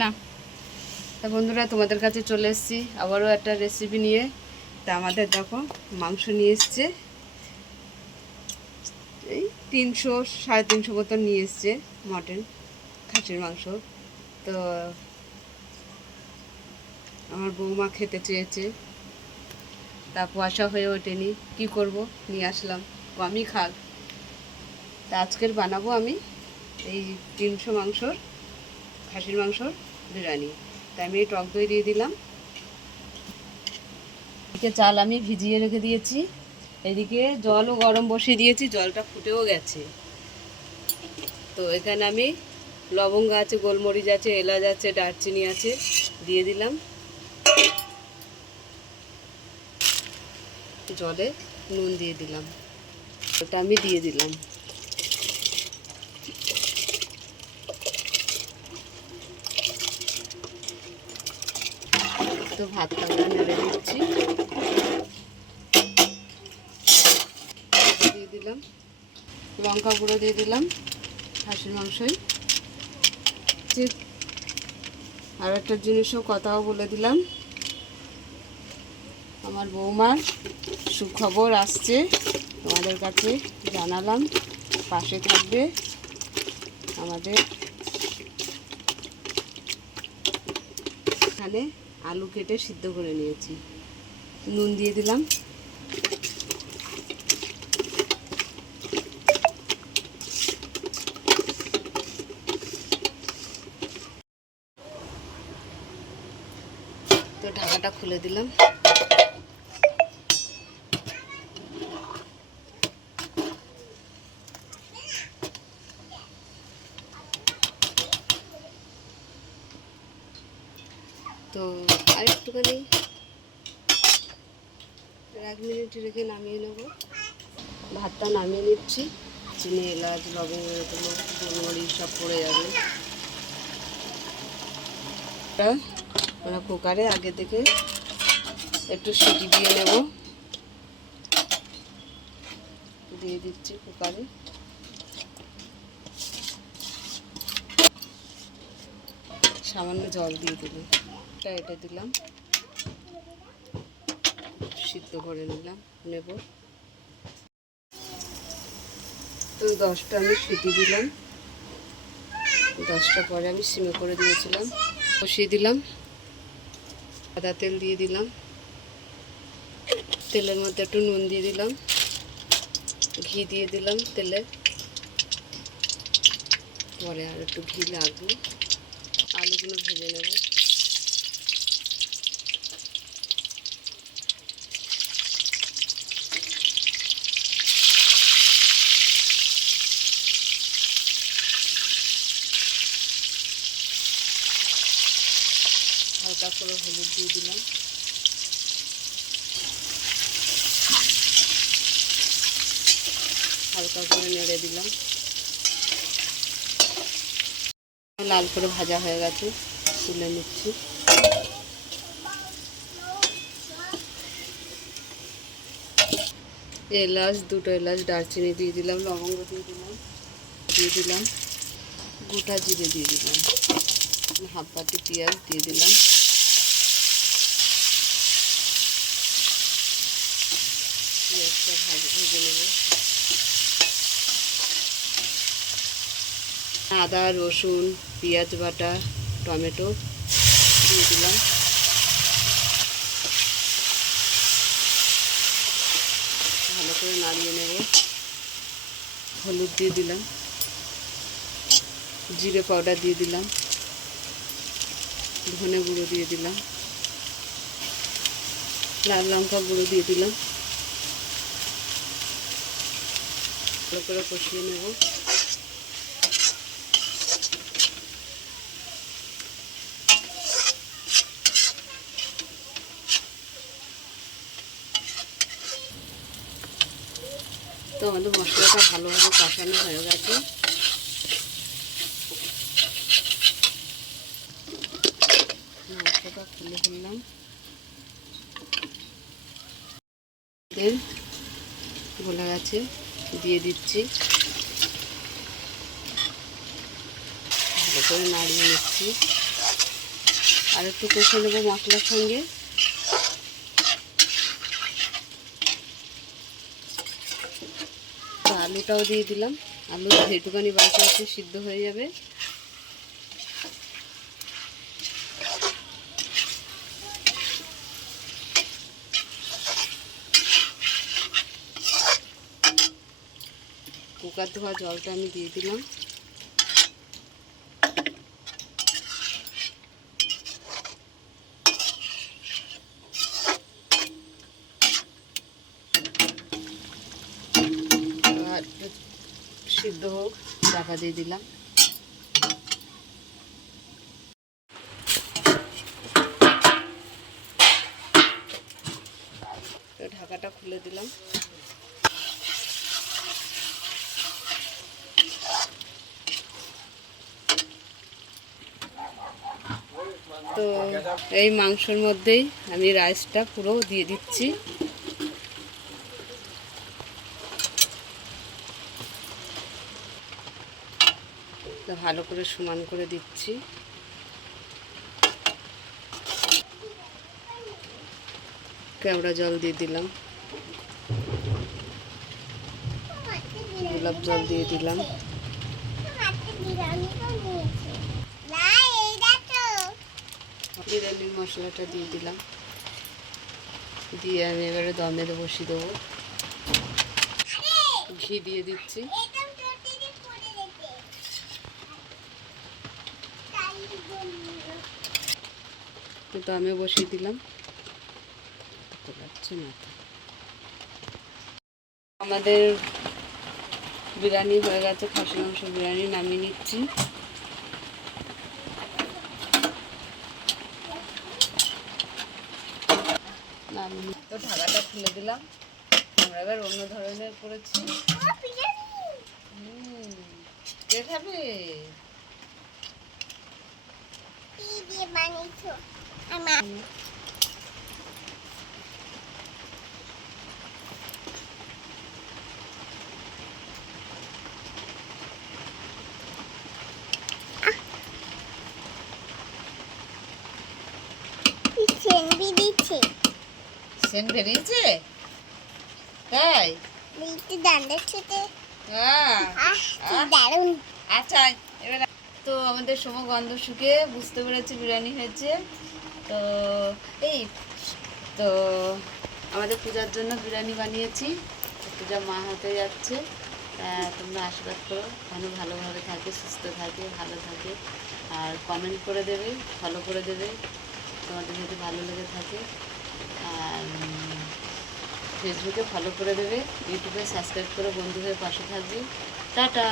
না। তা বন্ধুরা, তোমাদের কাছে চলে এসেছি আবারও একটা রেসিপি নিয়ে। তা আমাদের দেখো মাংস নিয়ে এসছে, এই 300-350 মতন নিয়ে এসছে মটন, খাসির মাংস। তো আমার বৌমা খেতে চেয়েছে, তা পয়সা হয়ে ওঠেনি, কি করব, নিয়ে আসলাম, ও আমি খাক। তা আজকের বানাবো আমি এই 300 মাংসর, খাসির মাংসর বিরিয়ানি। তা আমি এই টক দই দিয়ে দিলাম, এদিকে চাল আমি ভিজিয়ে রেখে দিয়েছি, এদিকে জলও গরম বসিয়ে দিয়েছি, জলটা ফুটেও গেছে। তো এখানে আমি লবঙ্গ আছে, গোলমরিচ আছে, এলাচ আছে, দারচিনি আছে, দিয়ে দিলাম। জলে নুন দিয়ে দিলাম, ওটা আমি দিয়ে দিলাম। তো ভাতটা আমরা নেড়ে দিচ্ছি, দিয়ে দিলাম লঙ্কা গুঁড়ো, দিয়ে দিলাম খাসির মাংসই। আর একটা জিনিসও কথাও বলে দিলাম, আমার বৌমার সুখবর আসছে, তোমাদের কাছে জানালাম, পাশে থাকবে আমাদের। এখানে আলু কেটে সিদ্ধ করে নিয়েছি, নুন দিয়ে দিলাম। তো ঢাকাটা খুলে দিলাম। তো আর একটুখানি 1 মিনিট রেখে নামিয়ে নেব। ভাতটা নামিয়ে নিচ্ছি, চিনি, এলাচ, লবঙ্গ, এগুলো গোলমরিচ সব পড়ে যাবে। আমরা কুকারে আগে থেকে একটু সিটি দিয়ে নেব, দিয়ে দিচ্ছি কুকারে। সামান্য জল দিয়ে দিলাম, এটা দিলাম, সিদ্ধ করে নেব। তো 10টা আমি সিটি দিলাম, 10টা পরে আমি সিমে করে দিয়েছিলাম, বসিয়ে দিলাম। সাদা তেল দিয়ে দিলাম, তেলের মধ্যে একটু নুন দিয়ে দিলাম, ঘি দিয়ে দিলাম তেলে, পরে আর একটু ঘি লাগবে। আলুগুলো ভেজে নেব। হালকা করে হলুদ দিয়ে দিলাম, হালকা করে নেড়ে দিলাম। লাল করে ভাজা হয়ে গেছে, তুলে নিচ্ছি। এলাচ, 2টো এলাচ, দারচিনি দিয়ে দিলাম, লবঙ্গ দিয়ে দিলাম, গোটা জিরে দিয়ে দিলাম, হাফ বাটি পেঁয়াজ দিয়ে দিলাম। পেঁয়াজটা ভেজে নেব। আদা, রসুন, পেঁয়াজ বাটা, টমেটো দিয়ে দিলাম। ভালো করে নাড়িয়ে নেব। হলুদ দিয়ে দিলাম, জিরে পাউডার দিয়ে দিলাম, ধনে গুঁড়ো দিয়ে দিলাম, লাল লঙ্কা গুঁড়ো দিয়ে দিলাম। ভালো করে কষিয়ে নেব। তো আমাদের মশলাটা ভালোভাবে কষানো হয়ে গেছে। মাংসটা খুলে ফেললাম, তেল গলে গেছে, দিয়ে দিচ্ছি, ভালো করে নাড়িয়ে নিচ্ছি। আর একটু কষে নেবো মশলার সঙ্গে। আলুটাও দিয়ে দিলাম, আলু যেটুকানি বাকি আছে সিদ্ধ হয়ে যাবে। কুকার ধোয়া জলটা আমি দিয়ে দিলাম। সিদ্ধ হোক, ঢাকা দিয়ে দিলাম। ঢাকাটা খুলে দিলাম। তো এই মাংসের মধ্যেই আমি রাইসটা পুরো দিয়ে দিচ্ছি। ভালো করে সমান করে দিচ্ছি। কেওড়া জল দিয়ে দিলাম, গোলাপ জল দিয়ে দিলাম। বিরিয়ানির মশলাটা দিয়ে দিলাম, দিয়ে আমি এবারে দমে বসিয়ে দেবো। ঘি দিয়ে দিচ্ছি। দমে বসিয়ে দিলাম। আমাদের বিরিয়ানি হয়ে গেছে, খাসি মাংস বিরিয়ানি নামিয়ে নিচ্ছি। তো ঢাকাটা খুলে দিলাম। আমরা এবার অন্য ধরনের করেছি। কে খাবে? সেন বেরিয়েছে তাই? আচ্ছা, এবার তো আমাদের সমগন্ধ শুকে বুঝতে পেরেছি বিরিয়ানি হয়েছে। তো এই তো আমাদের পূজার জন্য বিরিয়ানি বানিয়েছি। পূজা মা হাতে যাচ্ছে। তোমরা আশীর্বাদ করো যেন ভালোভাবে থাকে, সুস্থ থাকে, ভালো থাকে। আর কমেন্ট করে দেবে, ফলো করে দেবে তোমাদের যদি ভালো লেগে থাকে। আর ফেসবুকে ফলো করে দেবে, ইউটিউবে সাবস্ক্রাইব করে বন্ধু হয়ে পাশে থাকবে। টাটা।